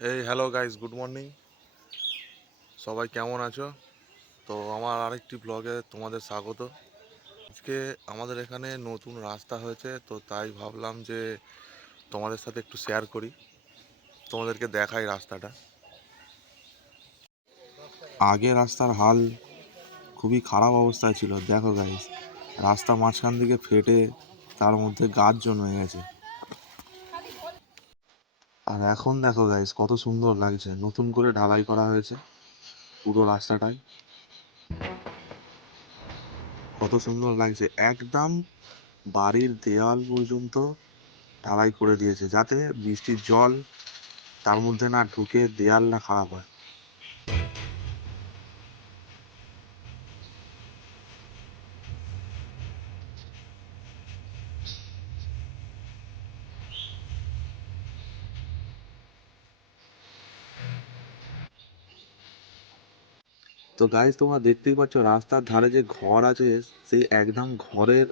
এই hello guys, good morning. সবাই কেমন আছো? তো আমার আরেকটি ব্লগে তোমাদের স্বাগত। আজকে আমাদের এখানে নতুন রাস্তা হয়েছে, তো তাই ভাবলাম যে তোমাদের সাথে একটু শেয়ার করি, তোমাদেরকে দেখাই রাস্তাটা। আগে রাস্তার হাল খুবই খারাপ অবস্থায় ছিল। দেখো গাইস, রাস্তা মাঝখান থেকে ফেটে তার মধ্যে গাছ জন্মে গেছে। আর এখন দেখো গাইস, কত সুন্দর লাগছে, নতুন করে ঢালাই করা হয়েছে পুরো রাস্তাটাই। কত সুন্দর লাগছে, একদম বাড়ির দেওয়াল পর্যন্ত ঢালাই করে দিয়েছে, যাতে বৃষ্টির জল তার মধ্যে না ঢুকে দেয়াল না খারাপ হয়। তো গাইজ, তোমরা দেখতেই পাচ্ছ রাস্তার ধারে যে ঘর আছে, সেই একদম ঘরের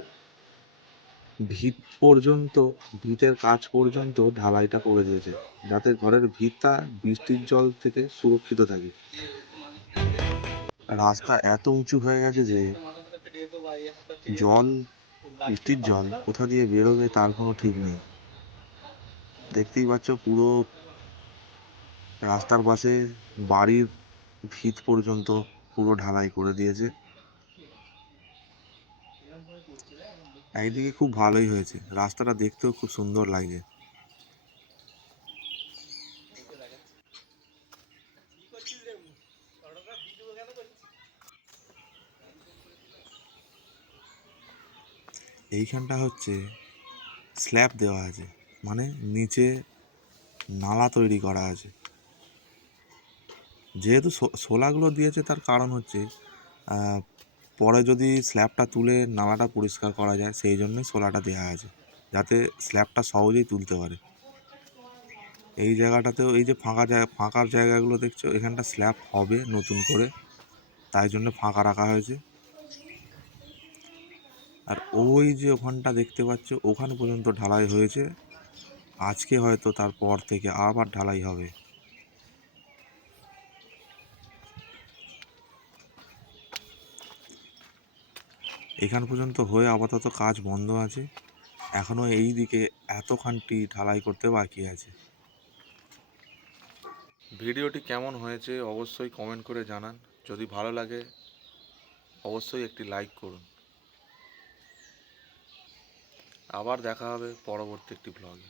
ভিত পর্যন্ত, ভিতের কাজ পর্যন্ত ঢালাইটা করে দিয়েছে, যাতে ঘরের ভিতটা বৃষ্টির জল থেকে সুরক্ষিত থাকে। রাস্তা এত উঁচু হয়ে গেছে যে জল, বৃষ্টির জল কোথা দিয়ে বেরোবে তার কোনো ঠিক নেই। দেখতেই পাচ্ছ পুরো রাস্তার পাশে বাড়ির ভিত পর্যন্ত পুরো ঢালাই করে দিয়েছে। একদিকে খুব ভালোই হয়েছে, রাস্তাটা দেখতেও খুব সুন্দর লাগছে। এইখানটা হচ্ছে স্ল্যাব দেওয়া আছে, মানে নিচে নালা তৈরি করা আছে। যেহেতু শোলাগুলো দিয়েছে, তার কারণ হচ্ছে পরে যদি স্ল্যাবটা তুলে নালাটা পরিষ্কার করা যায়, সেই জন্যই শোলাটা দেওয়া আছে, যাতে স্ল্যাবটা সহজেই তুলতে পারে। এই জায়গাটাতেও এই যে ফাঁকার জায়গাগুলো দেখছো, এখানটা স্ল্যাব হবে নতুন করে, তাই জন্য ফাঁকা রাখা হয়েছে। আর ওই যে ওখানটা দেখতে পাচ্ছ, ওখানে পর্যন্ত ঢালাই হয়েছে। আজকে হয়তো তারপর থেকে আবার ঢালাই হবে। এখান পর্যন্ত হয়ে আপাতত কাজ বন্ধ আছে, এখনো এই দিকে এতখানটি ঢালাই করতে বাকি আছে। ভিডিওটি কেমন হয়েছে অবশ্যই কমেন্ট করে জানান। যদি ভালো লাগে অবশ্যই একটি লাইক করুন। আবার দেখা হবে পরবর্তী একটি ব্লগে।